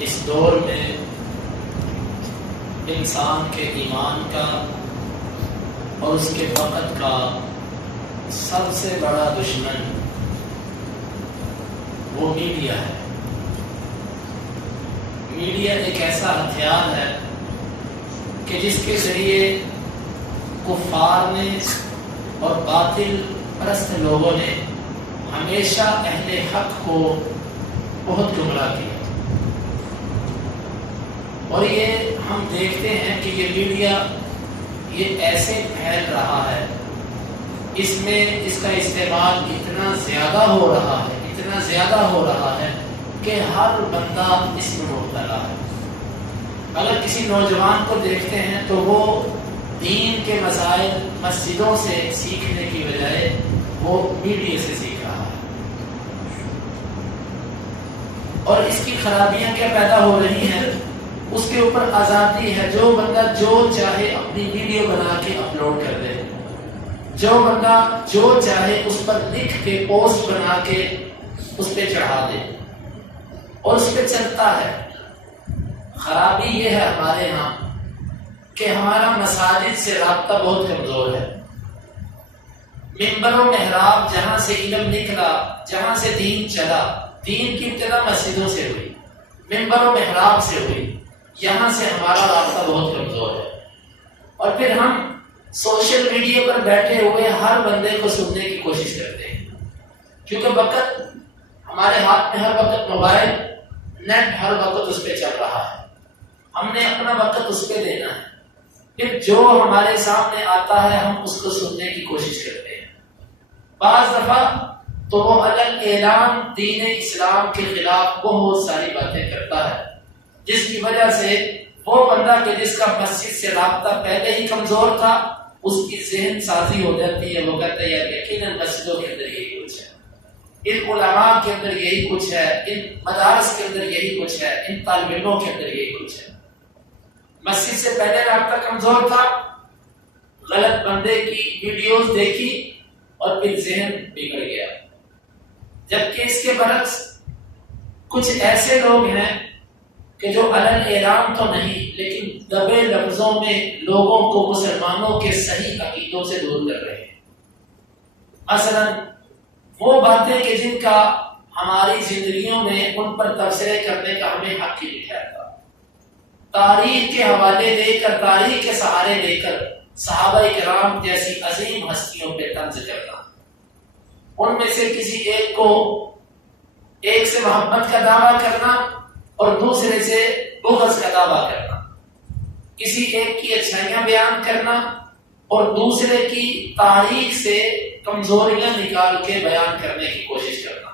اس دور میں انسان کے ایمان کا اور اس کے وقت کا سب سے بڑا دشمن وہ میڈیا ہے۔ میڈیا ایک ایسا ہتھیار ہے کہ جس کے ذریعے کفار نے اور باطل پرست لوگوں نے ہمیشہ اہل حق کو بہت گمراہ کیا، اور یہ ہم دیکھتے ہیں کہ یہ میڈیا یہ ایسے پھیل رہا ہے، اس میں اس کا استعمال اتنا زیادہ ہو رہا ہے کہ ہر بندہ اس میں مبتلا ہے۔ اگر کسی نوجوان کو دیکھتے ہیں تو وہ دین کے مسائل مسجدوں سے سیکھنے کی بجائے وہ میڈیا سے سیکھ رہا ہے، اور اس کی خرابیاں کیا پیدا ہو رہی ہیں، اس کے اوپر آزادی ہے۔ جو بندہ جو چاہے اپنی ویڈیو بنا کے اپلوڈ کر دے، جو بندہ جو چاہے اس پر لکھ کے پوسٹ بنا کے اس پہ چڑھا دے اور اس پہ چلتا ہے۔ خرابی یہ ہے ہمارے ہاں کہ ہمارا مساجد سے رابطہ بہت کمزور ہے۔ ممبر و محراب جہاں سے علم نکلا، جہاں سے دین چلا، دین کی ابتدا مسجدوں سے ہوئی، ممبر و محراب سے ہوئی، یہاں سے ہمارا رابطہ بہت کمزور ہے۔ اور پھر ہم سوشل میڈیا پر بیٹھے ہوئے ہر بندے کو سننے کی کوشش کرتے ہیں، کیونکہ وقت ہمارے ہاتھ میں ہر وقت موبائل، نیٹ ہر وقت اس پہ چل رہا ہے، ہم نے اپنا وقت اس پہ دینا ہے۔ پھر جو ہمارے سامنے آتا ہے ہم اس کو سننے کی کوشش کرتے ہیں۔ بعض دفعہ تو وہ علن اعلان دین اسلام کے خلاف بہت ساری باتیں کرتا ہے، جس کی وجہ سے وہ بندہ کہ جس کا مسجد سے رابطہ پہلے ہی کمزور تھا، اس کی ذہن سازی ہو جاتی ہے، وہ کہتا ہے یار یقیناً مسجدوں کے اندر یہی کچھ ہے، ان علماء کے اندر یہی کچھ ہے، ان مدارس کے اندر یہی کچھ ہے، ان طالب علموں کے اندر یہی کچھ ہے۔ مسجد سے پہلے رابطہ کمزور تھا، غلط بندے کی ویڈیوز دیکھی اور پھر ذہن بگڑ گیا۔ جبکہ اس کے برعکس کچھ ایسے لوگ ہیں کہ جو علن اعلان تو نہیں لیکن دبے لفظوں میں لوگوں کو مسلمانوں کے صحیح عقیدوں سے دور کر رہے ہیں۔ مثلا وہ باتیں کہ جن کا ہماری زندگیوں میں ان پر تبصرے کرنے کا ہمیں حق ہی لکھا تھا، تاریخ کے حوالے دے کر، تاریخ کے سہارے دے کر صحابہ کرام جیسی عظیم ہستیوں پہ طنز کرنا، ان میں سے کسی ایک کو ایک سے محبت کا دعویٰ کرنا اور دوسرے سے بغض کا دعویٰ کرنا، کسی ایک کی اچھائیاں بیان کرنا اور دوسرے کی تاریخ سے کمزوریاں نکال کے بیان کرنے کی کوشش کرنا۔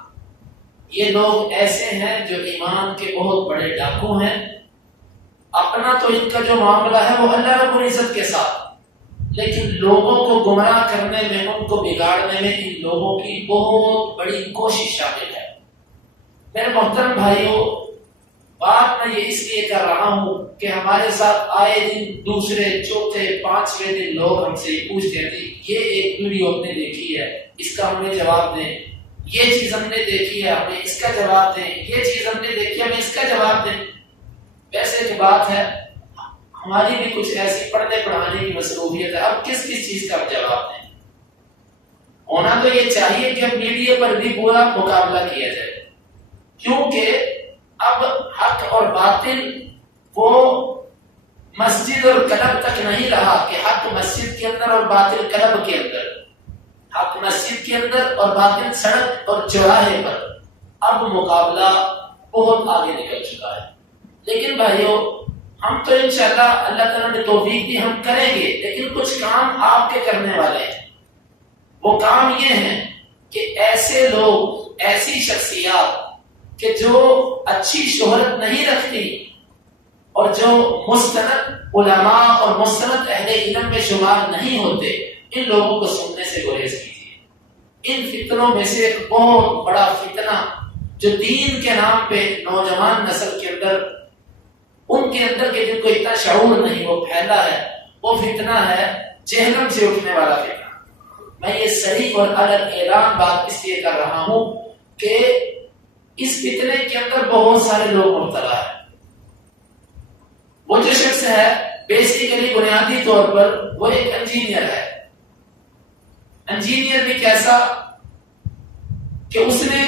یہ لوگ ایسے ہیں جو ایمان کے بہت بڑے ڈاکو ہیں۔ اپنا تو ان کا جو معاملہ ہے وہ اللہ رب العزت کے ساتھ، لیکن لوگوں کو گمراہ کرنے میں، ان کو بگاڑنے میں ان لوگوں کی بہت بڑی کوشش شامل ہے۔ میرے محترم بھائیوں، بات میں یہ اس لیے کر رہا ہوں کہ ہمارے ساتھ آئے دن دوسرے، چوتھے، پانچویں دن لوگ ہم سے پوچھتے ہیں یہ ایک ویڈیو ہم نے دیکھی ہے، اس کا ہمیں جواب دیں، یہ چیز ہم نے دیکھی ہے ہمیں اس کا جواب دیں، یہ چیز ہم نے دیکھی ہے ہمیں اس کا جواب دیں۔ ویسے کی بات ہے ہماری بھی کچھ ایسی پڑھنے پڑھانے کی مصروفیت ہے، اب کس کس چیز کا جواب دیں؟ ہونا تو یہ چاہیے کہ اب میڈیا پر بھی پورا مقابلہ کیا جائے، کیونکہ اب حق اور باطل وہ مسجد اور کلب تک نہیں رہا کہ حق مسجد کے اندر اور باطل کلب کے اندر، حق مسجد کے اندر اور باطل سڑک اور چوراہے پر۔ اب مقابلہ بہت آگے نکل چکا ہے۔ لیکن بھائیوں، ہم تو انشاءاللہ اللہ تعالیٰ نے توفیق دی، ہم کریں گے، لیکن کچھ کام آپ کے کرنے والے ہیں۔ وہ کام یہ ہیں کہ ایسے لوگ، ایسی شخصیات کہ جو اچھی شہرت نہیں رکھتی اور جو مستند علماء اور مستند اہل علم میں شمار نہیں ہوتے، ان لوگوں کو سننے سے گریز کیجیے۔ ان فتنوں میں سے ایک بہت بڑا فتنہ جو دین کے نام پہ نوجوان نسل کے اندر، ان کے اندر کے جن کو اتنا شعور نہیں وہ پھیلا ہے، وہ فتنہ ہے جہنم سے اٹھنے والا فتنہ۔ میں یہ صریح اور علن اعلان بات اس لیے کر رہا ہوں کہ اس فتنے کے اندر بہت سارے لوگ مبتلا ہیں۔ وہ جو شخص ہے بیسیکلی بنیادی طور پر وہ ایک انجینئر ہے. انجینئر بھی کیسا کہ اس نے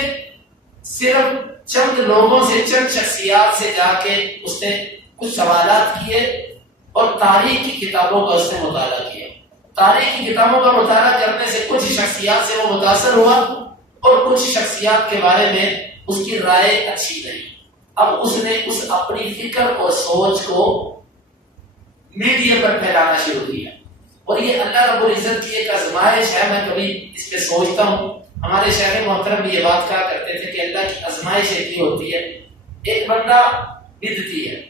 صرف چند لوگوں سے، چند شخصیات سے جا کے اس نے کچھ سوالات کیے اور تاریخ کی کتابوں کا اس نے مطالعہ کیا. تاریخ کی کتابوں کا مطالعہ کرنے سے کچھ شخصیات سے وہ متاثر ہوا اور کچھ شخصیات کے بارے میں اس کی رائے اچھی نہیں. اب اس نے اس اپنی فکر اور سوچ کو میڈیا پر پھیلانا شروع کیا. اور یہ اللہ رب العزت کی ایک آزمائش ہے. میں کبھی اس پہ سوچتا ہوں، ہمارے شیخ محترم بھی یہ بات کہا کرتے تھے کہ اللہ کی آزمائش ایک ہی ہوتی ہے. ایک بندہ بدعتی ہے،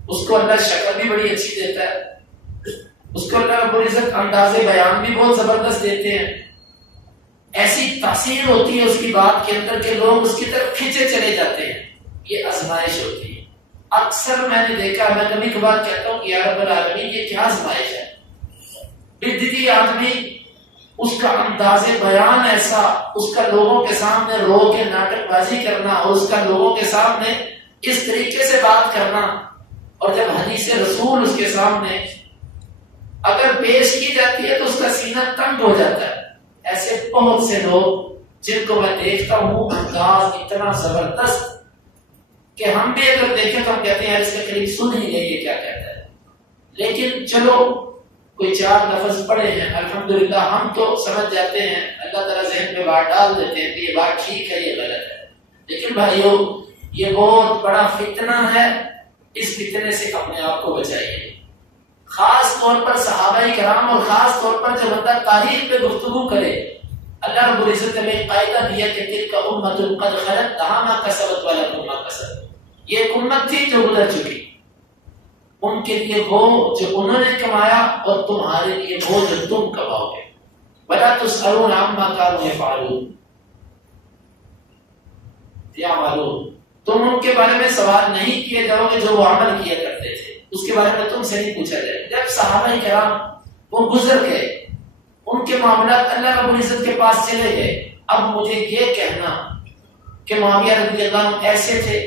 اس کو اللہ شکل بھی بڑی اچھی دیتا ہے، اس کو اللہ رب العزت انداز بیان بھی بہت زبردست دیتے ہیں، ایسی تاثیر ہوتی ہے اس کی بات کے اندر کہ لوگ اس کی طرف کھینچے چلے جاتے ہیں. یہ آزمائش ہوتی ہے. اکثر میں نے دیکھا، میں کبھی کبھار کہتا ہوں کہ یا رب العالمین یہ کیا آزمائش ہے. بدعتی آدمی، اس کا انداز بیان ایسا، اس کا لوگوں کے سامنے رو کے ناٹک بازی کرنا اور اس کا لوگوں کے سامنے اس طریقے سے بات کرنا، اور جب حدیث رسول اس کے سامنے اگر پیش کی جاتی ہے تو اس کا سینہ تنگ ہو جاتا ہے. ایسے بہت سے لوگ جن کو میں دیکھتا ہوں، انداز اتنا زبردست کہ ہم بھی اگر دیکھیں تو ہم کہتے ہیں اس کے قریب سن ہی نہیں یہ کیا کہتا ہے. لیکن چلو کوئی چار لفظ پڑھے ہیں، الحمدللہ ہم تو سمجھ جاتے ہیں، اللہ تعالیٰ ذہن میں بات ڈال دیتے ہیں کہ یہ بات ٹھیک ہے، یہ غلط ہے. لیکن بھائیو، یہ بہت بڑا فتنہ ہے. اس فتنے سے اپنے آپ کو بچائیے. خاص طور پر صحابہ کرام اور خاص طور پر جب بندہ تاریخ پہ گفتگو کرے، اللہ رب العزت نے ایک قاعدہ دیا کہ تلک امۃ قد خلت لہا ما کسبت ولکم ما کسبتم. یہ ایک امت تھی جو گزر چکی، ان کے لیے وہ جو انہوں نے کمایا اور تمہارے لیے وہ جو تم کماؤ گے. ولا تسألون عما كانوا يفعلون يعملون. تم ان کے بارے میں سوال نہیں کیے جاؤ گے جو وہ عمل کیا کرتے تھے، اس کے بارے میں تم سے نہیں پوچھا جائے. جب صحابہ کرام وہ گزر گئے، ان کے معاملات اللہ رب العزت کے پاس چلے گئے. اب مجھے یہ کہنا کہ معاویہ رضی اللہ عنہ ایسے تھے،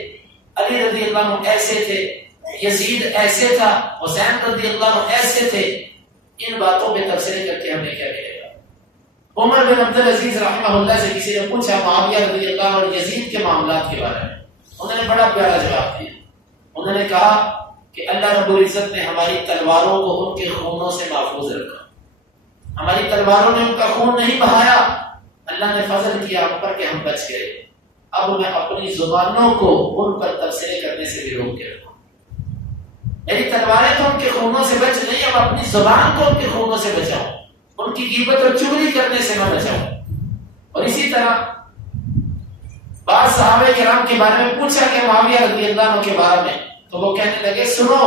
علی رضی اللہ عنہ ایسے تھے، یزید ایسے تھا، حسین رضی اللہ عنہ ایسے تھے، ان باتوں پہ تبصرے کر کے ہمیں کیا ملے گا؟ عمر بن عبد العزیز رحمہ اللہ سے کسی نے پوچھا معاویہ رضی اللہ عنہ اور یزید کے معاملات کے بارے میں، انہوں نے بڑا پیارا جواب دیا. انہوں نے کہا کہ اللہ رب العزت نے ہماری تلواروں کو ان کے خونوں سے محفوظ رکھا. ہماری تلواروں نے ان کا خون نہیں بہایا، اللہ نے فضل کیا ہم پر کہ ہم بچ گئے. اب میں اپنی زبانوں کو ان پر تبصرے کرنے سے بھی روک کے رکھوں. میری تلواریں تو ان کے خونوں سے بچ نہیں، اب اپنی زبان کو ان کے خونوں سے بچاؤں، ان کی غیبت اور چغلی کرنے سے میں بچاؤں. اور اسی طرح بعض صحابہ کرام کے بارے میں پوچھا کہ معاویہ رضی اللہ عنہ کے بارے میں، تو وہ کہنے لگے سنو،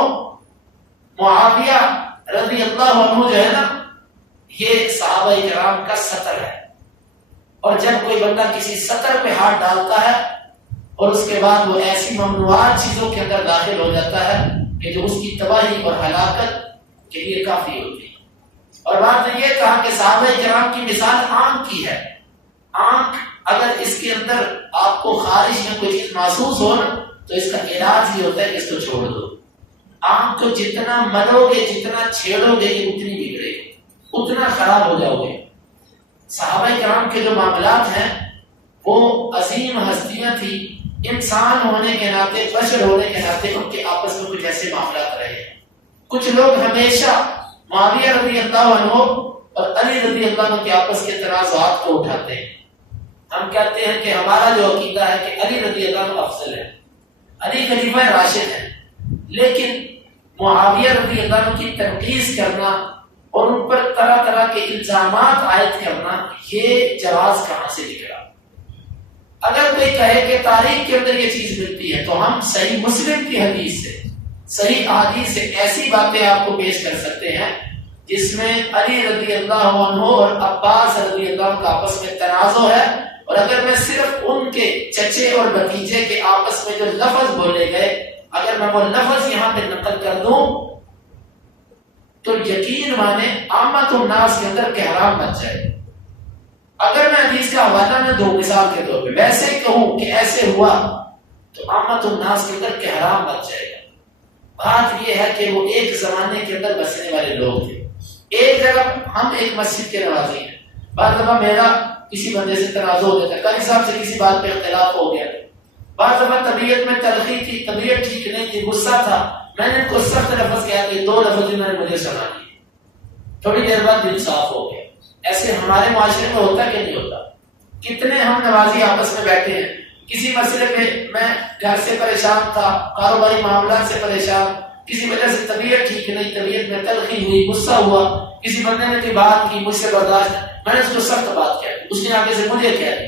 معاویہ رضی اللہ عنہ جو ہے نا، یہ صحابہ کرام کا سطر ہے. اور جب کوئی بندہ کسی سطر پہ ہاتھ ڈالتا ہے اور اس کے بعد وہ ایسی ممنوعات چیزوں کے اندر داخل ہو جاتا ہے کہ جو اس کی تباہی اور ہلاکت کے لیے کافی ہوتی ہے. اور بات نے یہ کہا کہ صحابہ کرام کی مثال آنکھ کی ہے. آنکھ اگر اس کے اندر آپ کو خارش میں کوئی چیز محسوس ہو نا تو اس کا علاج یہ ہوتا ہے کہ اس کو چھوڑ دو. آنکھ کو جتنا ملو گے، جتنا چھیڑو گے، یہ اتنی بگڑے گی، اتنا خراب ہو جاؤ گے. صحابہ کرام کے جو معاملات ہیں وہ عظیم ہستیاں تھی. انسان ہونے کے ناطے، بشر ہونے کے ناطے ان کے آپس میں کچھ ایسے معاملات رہے ہیں. کچھ لوگ ہمیشہ معاویہ رضی اللہ عنہ اور علی رضی اللہ عنہ کے آپس کے تنازعات کو اٹھاتے ہیں. ہم کہتے ہیں کہ ہمارا جو عقیدہ ہے کہ علی رضی اللہ عنہ افضل ہے، علی خلیفہ راشد ہے، لیکن معاویہ رضی اللہ عنہ کی تنقید کرنا اور ان پر طرح طرح کے الزامات عائد کرنا، یہ جواز کہاں سے نکلا؟ اگر کوئی کہے کہ تاریخ کے اندر یہ چیز ملتی ہے تو ہم صحیح مسلم کی حدیث سے، صحیح احادیث سے ایسی باتیں آپ کو پیش کر سکتے ہیں جس میں علی رضی اللہ عنہ اور عباس رضی اللہ عنہ کا آپس میں تنازع ہے. اور اگر میں صرف ان کے چچے اور بھتیجے کے آپس میں جو لفظ بولے گئے، اگر میں وہ لفظ یہاں پہ نقل کر دوں تو یقین مانے عامت الناس کے اندر کہ حرام بن جائے. اگر میں حدیث کا حوالہ نہ دوں مثال کے طور پہ، ویسے کہوں کہ ایسے ہوا تو عامت الناس کے اندر کہ حرام بن جائے گا. بات یہ ہے کہ وہ ایک زمانے کے اندر بسنے والے لوگ تھے. ایک جگہ ہم ایک مسجد کے نمازی ہیں. بعض دفعہ میرا کسی بندے سے تنازع ہو گیا تھا، قاری صاحب سے کسی بات پہ اختلاف ہو گیا. بعض دفعہ طبیعت میں تلخی تھی، طبیعت ٹھیک نہیں تھی، غصہ تھا، میں نے ان کو سخت لفظ کہا کہ 2 لفظ انہوں نے مجھے سنا دیے. تھوڑی دیر بعد دل صاف ہو گیا. ایسے ہمارے معاشرے میں ہوتا کہ نہیں ہوتا؟ کتنے ہم نمازی آپس میں بیٹھے ہیں، کسی مسئلے پہ میں گھر سے پریشان تھا، کاروباری معاملات سے پریشان، کسی وجہ سے طبیعت ٹھیک نہیں، طبیعت میں تلخی ہوئی، غصہ ہوا، کسی بندے نے کوئی بات کی مجھ سے برداشت، میں نے اس کو سخت بات کہہ دی، اس نے آگے سے مجھے کہہ دی،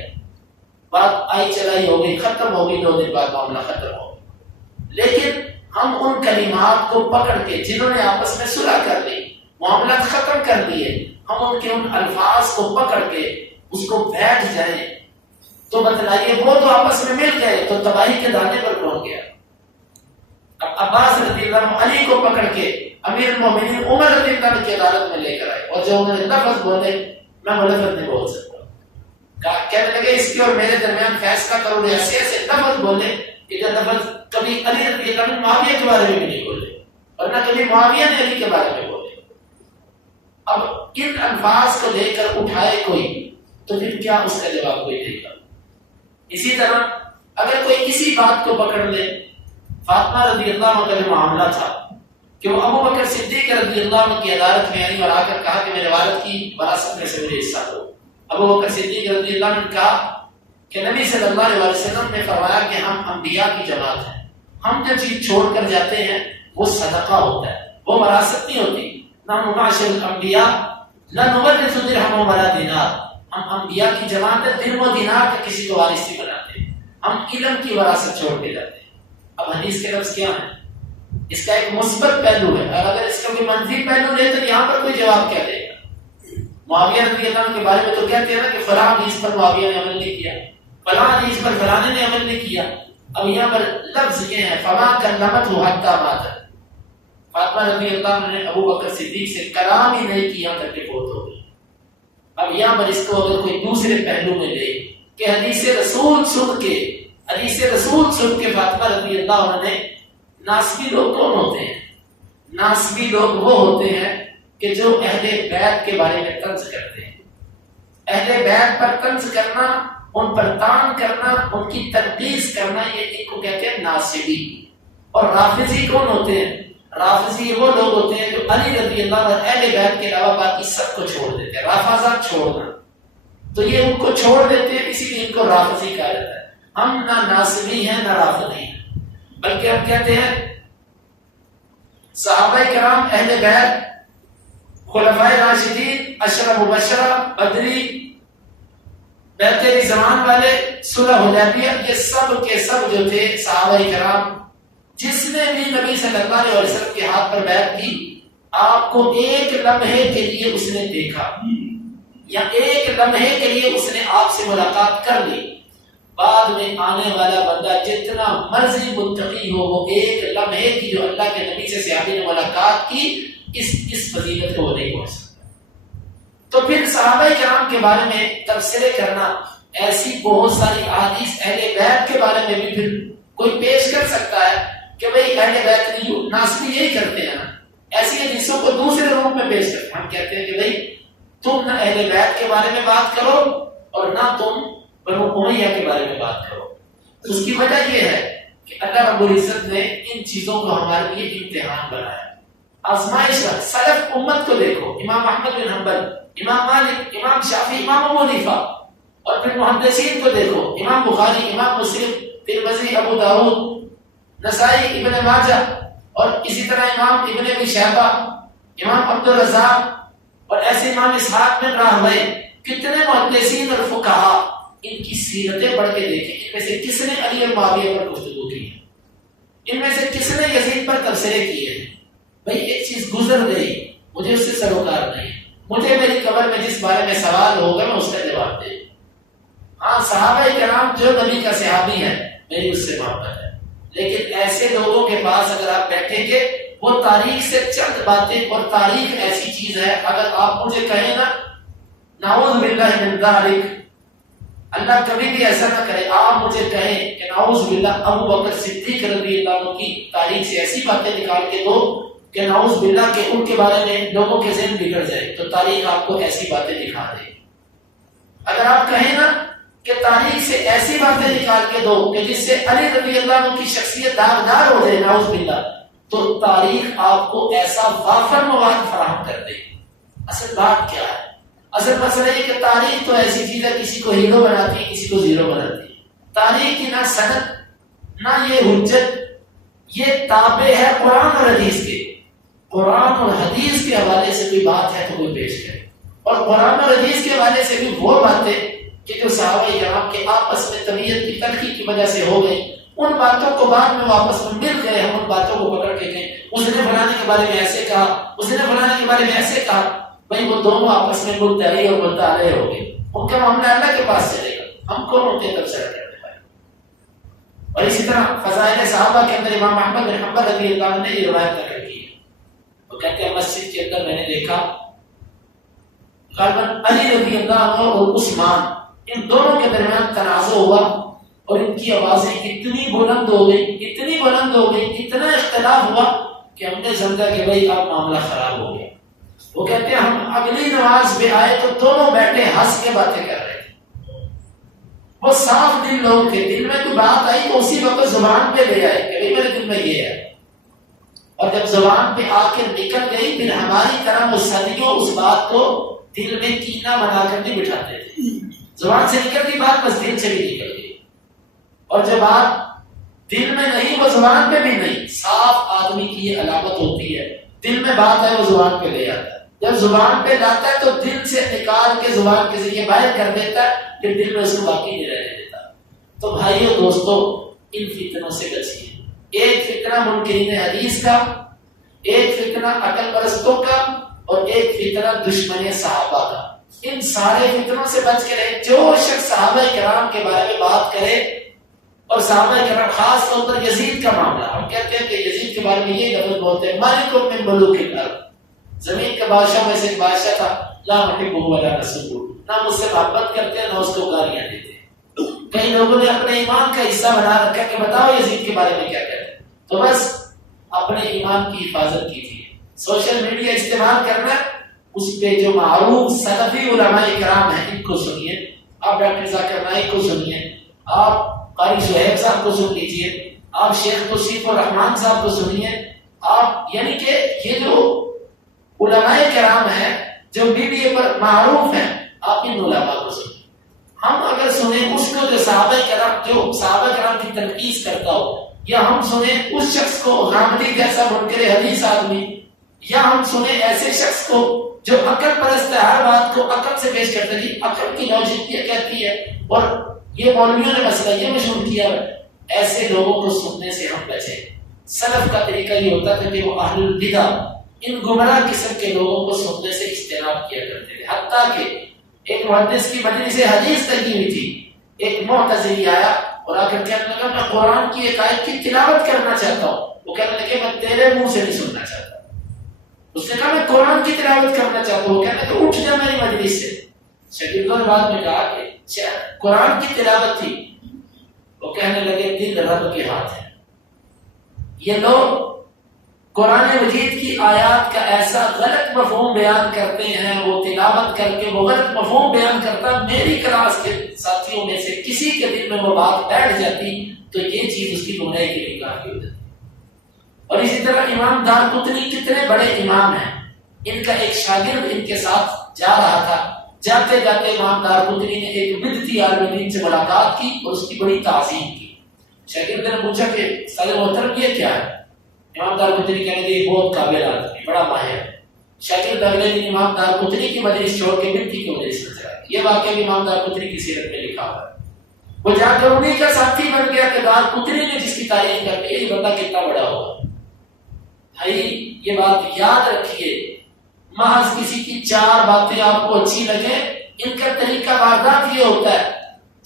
بات آئی چلائی ہو گئی، ختم ہو گئی، 2 دن بعد معاملہ ختم ہو گیا. لیکن ہم ان کلمات کو پکڑ کے جنہوں نے آپس میں صلح کر لی، معاملات ختم کر دیے، ہم ان کے ان الفاظ کو پکڑ کے اس کو بیٹھ جائیں تو بتلائیے وہ تو آپس میں مل گئے تو تباہی کے دانے پر پہنچ گیا. اب عباس رضی اللہ عنہ علی کو پکڑ کے امیر المومنین عمر رضی اللہ عنہ کی عدالت میں لے کر آئے، اور جب انہوں نے لفظ بولے میں وہ لفظ نہیں بول سکتا، کہنے لگے اس کے اور میرے درمیان فیصلہ کرو. ایسے ایسے لفظ بولے کہ جو لفظ کبھی علی رضی اللہ عنہ معاویہ کے بارے میں بھی نہیں بولے اور نہ کبھی معاویہ نے علی کے بارے میں بولے. اب ان الفاظ کو لے کر اٹھائے کوئی تو پھر کیا اس کا جواب کوئی دے گا؟ اسی طرح اگر کوئی اسی بات کو پکڑ لے، فاطمہ رضی اللہ عنہ کا جو معاملہ تھا کہ وہ ابو بکر صدیق رضی اللہ عنہ کی عدالت میں آئی اور آ کر کہا کہ میرے والد کی وراثت میں سے مجھے حصہ دو. ابو بکر صدیق رضی اللہ عنہ نے کہا کہ نبی صلی اللہ علیہ وسلم نے فرمایا کہ ہم انبیاء کی جماعت ہیں، ہم جو چیز چھوڑ کر جاتے ہیں وہ صدقہ ہوتا ہے، وہ وراثت نہیں ہوتی. نحن معاشر الانبیاء لا نورث درہما ولا دینار، ہم انبیاء کی جماعت ہے، درہم و دینار کا کسی کو وارث نہیں بناتے، ہم علم کی وراثت چھوڑ کے جاتے ہیں. اب حدیث کے لفظ کیا ہے؟ اس کا ایک مثبت پہلو ہے، اور اگر اس کا کوئی منفی پہلو لے تو یہاں پر کوئی جواب کیا دے گا؟ معاویہ رضی اللہ عنہ کے بارے میں تو کہتے ہیں نا کہ فلاں حدیث پر معاویہ نے عمل نہیں کیا، فلاں حدیث پر فلانے نے عمل نہیں کیا. اب یہاں پر لفظ یہ ہے فما کلمتہ حتی مات، فاطمہ رضی اللہ عنہ نے ابو بکر صدیق سے کلام ہی نہیں کیا تک کہ فوت ہو گئی. اب یہاں پر اس کو اگر کوئی دوسرے پہلو میں لے کہ حدیث رسول سن کے فاطمہ رضی اللہ عنہ نے، ناسبی لوگ کون ہوتے ہیں؟ ناسبی لوگ وہ ہوتے ہیں کہ جو اہل بیت کے بارے میں طنز کرتے ہیں. اہل بیت پر طنز کرنا، ان پر طعن کرنا، ان کی تنقیص کرنا، یہ ایک کو کہتے ہیں ناسبی. اور رافضی کون ہوتے ہیں؟ رافضی وہ لوگ ہوتے ہیں جو علی رضی اللہ عنہ اہل بیت کے علاوہ باقی سب کو چھوڑ دیتے ہیں. رافضہ چھوڑنا، تو یہ ان کو چھوڑ دیتے ہیں، اسی لیے ان کو رافضی کہا جاتا ہے. ہم نہ ناسبی ہیں نہ رافضی ہیں، بلکہ ہم کہتے ہیں صحابہ کرام، اہل بیت، خلفائے راشدین، عشرہ مبشرہ، بدری، بیعت رضوان والے، صلح حدیبیہ، یہ سب کے سب جو تھے صحابہ کرام، جس نے بھی نبی صلی اللہ علیہ وسلم کے ہاتھ پر بیعت کی، آپ کو ایک لمحے کے لیے اس نے دیکھا یا ایک لمحے کے لیے اس نے آپ سے ملاقات کر لی. بعد میں آنے والا بندہ جتنا مرضی متقی ہو، وہ ایک لمحے کی جو اللہ کے نبی سے صحابی نے ملاقات کی، اس فضیلت کو وہ نہیں پہنچ سکتا. تو پھر صحابہ کرام کے بارے میں تبصرے کرنا، ایسی بہت ساری احادیث اہل بیت کے بارے میں بھی پھر کوئی پیش کر سکتا ہے کہ بھئی اہل بیت نہیں، ناسبی یہی کرتے ہیں نا. ایسی حدیثوں کو دوسرے روپ میں پیش کرتے ہیں. ہم کہتے ہیں کہ بھئی تم نہ اہل بیت کے بارے میں بات کرو اور نہ تم بنو امیہ کے بارے میں بات کرو. اس کی وجہ یہ ہے کہ اللہ رب العزت نے ان چیزوں کو ہمارے لیے امتحان بنایا، آزمائش. سلف امت کو دیکھو، امام احمد بن حنبل، امام مالک، امام شافعی، امام ابو حنیفہ، اور پھر محدثین کو دیکھو، امام بخاری، امام مسلم، ترمذی، ابو داؤد، نسائی، ابن ماجہ، اور اسی طرح امام ابن ابی شیبہ، امام عبد الرزاق، اور ایسے امام اسحاق بن راہویہ. کتنے محدثین اور فقہا، ان کی سیرتیں پڑھ کے دیکھیں، ان میں سے کس نے علی اور معاویہ پر گفتگو کی ہے؟ ان میں سے کس نے یزید پر تبصرے کیے ہیں؟ بھئی ایک چیز گزر گئی، مجھے اس سے سروکار نہیں، مجھے میری قبر میں جس بارے میں سوال ہوگا میں اس کا جواب دے. ہاں صحابہ کرام جو نبی کا صحابی ہے میری اس سے محبت ہے، لیکن ایسے لوگوں کے پاس اگر آپ بیٹھیں گے، وہ تاریخ سے چند باتیں، اور تاریخ ایسی چیز ہے اگر آپ مجھے کہیں نا نعوذ باللہ من ذالک، اللہ کبھی بھی ایسا نہ کرے آپ مجھے کہیں کہ نعوذ باللہ ابو بکر صدیق رضی اللہ عنہ کی تاریخ سے ایسی باتیں نکال کے دو کہ نعوذ باللہ کہ ان کے بارے میں لوگوں کے ذہن بگڑ جائے، تو تاریخ آپ کو ایسی باتیں دکھا دے۔ اگر آپ کہیں نا کہ تاریخ سے ایسی باتیں نکال کے دو کہ جس سے علی رضی اللہ عنہ کی شخصیت داغدار ہو جائے نعوذ باللہ، تو تاریخ آپ کو ایسا وافر مواد فراہم کر دے۔ اصل بات کیا ہے؟ اصل مسئلہ یہ کہ تاریخ تو ایسی چیز ہے کسی کو ہیرو بناتی ہے، کسی کو زیرو بناتی ہے۔ تاریخ کی نہ سند نہ یہ حجت، یہ تابع ہے قرآن اور حدیث کے۔ قرآن اور حدیث کے حوالے سے کوئی بات ہے تو کوئی پیش کرے، اور قرآن اور حدیث کے حوالے سے بھی وہ باتیں کہ جو صحابہ کرام کے آپس میں طبیعت کی تلخی کی وجہ سے ہو گئی، ان باتوں کو بعد میں واپس میں مل گئے، ہم ان باتوں کو پکڑ کے کہیں اس نے فلانے کے بارے میں ایسے کہا، اس نے فلانے کے بارے میں ایسے کہا، بھائی وہ دونوں آپس میں مدعی اور مدعے ہو گئے، ان کا معاملہ اللہ کے پاس چلے گا، ہم کون ان کے تبصرہ کرنے والے۔ اور اسی طرح فضائل صحابہ کے اندر امام احمد بن حنبل رضی اللہ عنہ نے یہ روایت نقل کی ہے، وہ کہتے ہیں مسجد کے اندر میں نے دیکھا غالباً علی رضی اللہ عنہ اور عثمان ان دونوں کے درمیان تنازع ہوا، اور ان کی آوازیں اتنی بلند ہو گئی، اتنی بلند ہو گئی، اتنا اختلاف ہوا کہ ہم نے سمجھا کہ بھائی اب معاملہ خراب ہو گیا۔ وہ کہتے ہیں ہم اگلی نماز پہ آئے تو دونوں بیٹھے ہنس کے باتیں کر رہے تھے، وہ صاف دل لوگ تھے، دل میں کوئی بات آئی تو اسی وقت زبان پہ لے آئے کہ بھائی میرے دل میں یہ ہے، اور جب زبان پہ آ کے نکل گئی پھر ہماری طرح وہ صدیوں اس بات کو دل میں کینہ بنا کر نہیں بٹھاتے تھے، زبان سے نکلتی بات بس دل سے بھی نکل گئی، اور جب بات دل میں نہیں وہ زبان پہ بھی نہیں، صاف آدمی کی یہ علامت ہوتی ہے، دل میں بات ہے وہ زبان پہ لے آتا ہے، جب زبان پہ لاتا ہے تو دل سے نکال کے زبان کے ذریعے باہر کر دیتا ہے، پھر دل میں اس کو باقی نہیں رہنے دیتا۔ تو بھائیو دوستو، ان فتنوں سے بچیے۔ ایک فتنہ منکرین حدیث کا، ایک فتنہ عقل پرستوں کا، اور ایک فتنہ دشمن صحابہ کا۔ ان سارے فتنوں سے بچ کے رہے۔ جو شخص صحابہ کرام کے بارے میں بات کرے، اور صحابہ کرام خاص طور پر یزید کا معاملہ، ہم کہتے ہیں کہ یزید کے بارے میں یہ لفظ بولتے ہیں مالک من ملوک الارض، زمین کے بادشاہ میں سے ایک بادشاہ تھا، لا نحبہ ولا نسبہ، نہ مجھ سے محبت کرتے ہیں نہ اس کو گالیاں دیتے۔ کئی لوگوں نے اپنے ایمان کا حصہ بنا رکھا کہ بتاؤ یزید کے بارے میں کیا کہتے ہیں، تو بس اپنے ایمان کی حفاظت کیجیے۔ سوشل میڈیا استعمال کرنا، اس پہ جو معروف سلفی علماء کرام ہیں ان کو سنیے، آپ ڈاکٹر ذاکر نائک کو سنیے، آپ قاری شعیب صاحب کو سن لیجیے، آپ شیخ توصیف الرحمان صاحب کو سنیے، آپ یعنی کہ یہ جو علماء کرام ہیں جو BBA پر معروف ہیں، آپ ان علماء کو سنیے۔ ہم اگر سنیں اس کو جو صحابہ کرام کی تنقید کرتا ہو، یا ہم سنیں اس شخص کو غامدی جیسا منکر حدیث آدمی، یا ہم سنیں ایسے شخص کو جو عقل پرست ہے، ہر بات کو عقل سے پیش کرتے ہیں، عقل کی لاجک یہ کہتی ہے، اور یہ مولویوں نے مسئلہ یہ مشہور کیا ہے، ایسے لوگوں کو سننے سے ہم بچیں۔ سلف کا طریقہ یہ ہوتا تھا کہ وہ اہل البدع، ان گمراہ قسم کے لوگوں کو سننے سے اجتناب کیا کرتے تھے، حتیٰ کہ ایک محدث کی مجلس حدیث لگی ہوئی تھی، ایک معتزلی آیا اور آ کر کہنے لگا میں قرآن کی ایک آیت کی تلاوت کرنا چاہتا ہوں، وہ کہنے لگے میں تیرے منہ سے نہیں سننا چاہتا۔ اس نے کہا میں قرآن کی تلاوت کرنا چاہتا ہوں، وہ کہنے لگے اٹھ جا میری مجلس سے۔ شاگردوں نے بعد میں کہا کہ قرآن کی تلاوت تھی، وہ کہنے لگے دل رب کے ہاتھ ہے۔ یہ لوگ قرآن مجید کی آیات کا ایسا غلط مفہوم بیان کرتے ہیں، وہ تلاوت کر کے وہ غلط مفہوم بیان کرتا، میری کلاس کے ساتھیوں میں سے کسی کے دل میں وہ بات بیٹھ جاتی تو یہ چیز اس کی گمراہی کے لیے کافی ہو جاتی۔ اور اسی طرح امام دارقطنی کتنے بڑے امام ہیں، ان کا ایک شاگرد ان کے ساتھ جا رہا تھا، جاتے جاتے امام دارقطنی نے ایک بدعتی عالم دین سے ملاقات کی اور اس کی بڑی تعظیم کی۔ شاگرد نے پوچھا کہ صدر محترم یہ کیا ہے؟ امام دارقطنی کہنے لگے بہت قابل آدمی، بڑا ماہر۔ شاگرد اگلے دن امام دارقطنی کی مجلس چھوڑ کے بدعتی کی مجلس میں چلا گیا۔ یہ واقعہ بھی امام دارقطنی کی سیرت میں لکھا ہوا ہے۔ وہ جا کر انہیں کا ساتھی بن گیا کہ دارقطنی نے جس کی تعریف کر کے یہ بندہ کتنا بڑا ہوگا۔ بھائی یہ بات یاد رکھیے، محض کسی کی چار باتیں آپ کو اچھی لگیں، ان کا طریقہ واردات یہ ہوتا ہے،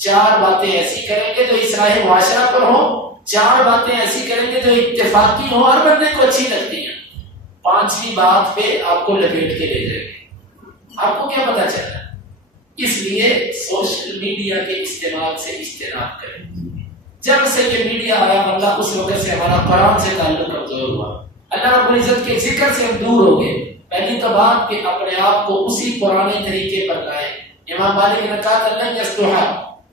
چار باتیں ایسی کریں گے جو اصلاح معاشرہ پر ہوں، چار باتیں ایسی کریں گے جو اتفاقی ہوں، ہر بندے کو اچھی لگتی ہیں، پانچویں بات پہ آپ کو لپیٹ کے لے جائیں گے۔ آپ کو کیا پتا چلا؟ اس لیے سوشل میڈیا کے استعمال سے اجتناب کریں. جب سے یہ میڈیا آیا اللہ اس وقت سے ہمارا قرآن سے تعلق کمزور ہوا. اللہ رب العزت کے ذکر سے ہم دور ہو گئے. پہلی تو بات کہ اپنے آپ کو اسی پرانے طریقے پر لائیں. امام مالک نے کہا کہ لن يصلح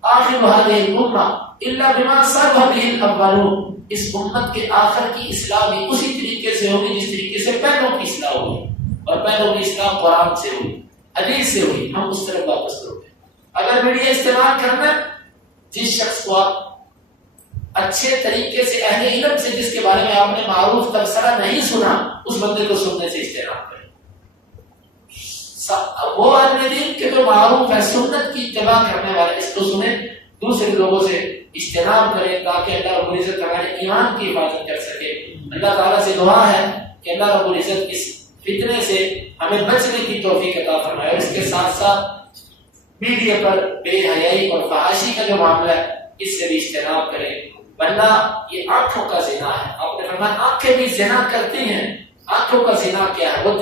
آخر هذه الامه الا بما صلح به الاولون. اس امت کے آخر کی اصلاح بھی اسی طریقے سے ہوگی جس طریقے سے پہلوں کی اصلاح ہوئی. اور پہلوں کی اصلاح قرآن سے ہوئی, حدیث سے ہوئی. ہم اس طرف واپس کرو گے. اگر میڈیا استعمال کرنا, جس شخص کو آپ اچھے طریقے سے اہل علم سے جس کے بارے میں آپ نے معروف تبصرہ نہیں سنا, اس بندے کو سننے سے اجتناب کریں. وہ آدمی دین کے جو معروف ہے, سنت کی اتباع کرنے والے, اس کو سنیں. دوسرے لوگوں سے اجتناب کریں تاکہ اللہ رب العزت ہمارے ایمان کی حفاظت کر سکے. اللہ تعالیٰ سے دعا ہے کہ اللہ رب العزت اس فتنے سے ہمیں بچنے کی توفیق عطا فرمائے. اور اس کے ساتھ ساتھ میڈیا پر بے حیائی اور فحاشی کا جو معاملہ ہے, اس سے بھی اجتناب کریں. ورنہ یہ آنکھوں کا زنا ہے. آپ نے فرمایا آنکھیں بھی زنا کرتی ہیں. آنکھوں کا زنا کیا ہے؟ وہ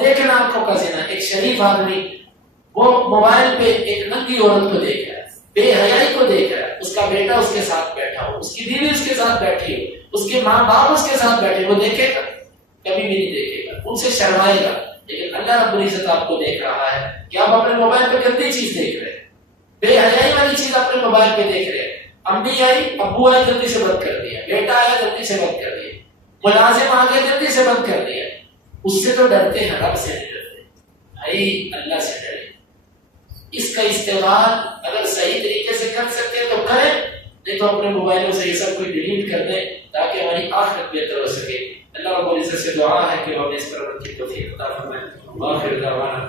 دیکھنا آنکھوں کا زنا. ایک شریف آدمی وہ موبائل پہ ایک ننگی عورت کو دیکھ رہا ہے, بے حیائی کو دیکھ رہا ہے. اس کا بیٹا اس کے ساتھ بیٹھا ہو, اس کی بیوی اس کے ساتھ بیٹھی ہو, اس کے ماں باپ اس کے ساتھ بیٹھے, وہ دیکھے گا؟ کبھی بھی نہیں دیکھے گا, ان سے شرمائے گا. لیکن اللہ رب العزت آپ کو دیکھ رہا ہے کہ آپ اپنے موبائل پہ گندی چیز دیکھ رہے ہیں, بے حیائی والی چیز اپنے موبائل پہ دیکھ رہے ہیں. امی آئی, ابو آئے, جلدی سے بند کر دیا. بیٹا آیا, جلدی سے بند کر دیا. ملازم آ گیا, جلدی سے بند کر دیا. اس سے تو ڈرتے ہیں, رب سے نہیں ڈرتے. بھائی اللہ سے ڈرے. اس کا استعمال اگر صحیح طریقے سے کر سکتے ہیں تو کریں, نہیں تو اپنے موبائلوں سے یہ سب کوئی ڈیلیٹ کر دیں تاکہ ہماری آخرت بہتر ہو سکے. اللہ رب العزت سے دعا ہے کہ وہ ہمیں اس پر کی توفیق عطا فرمائے. آخر دعوانا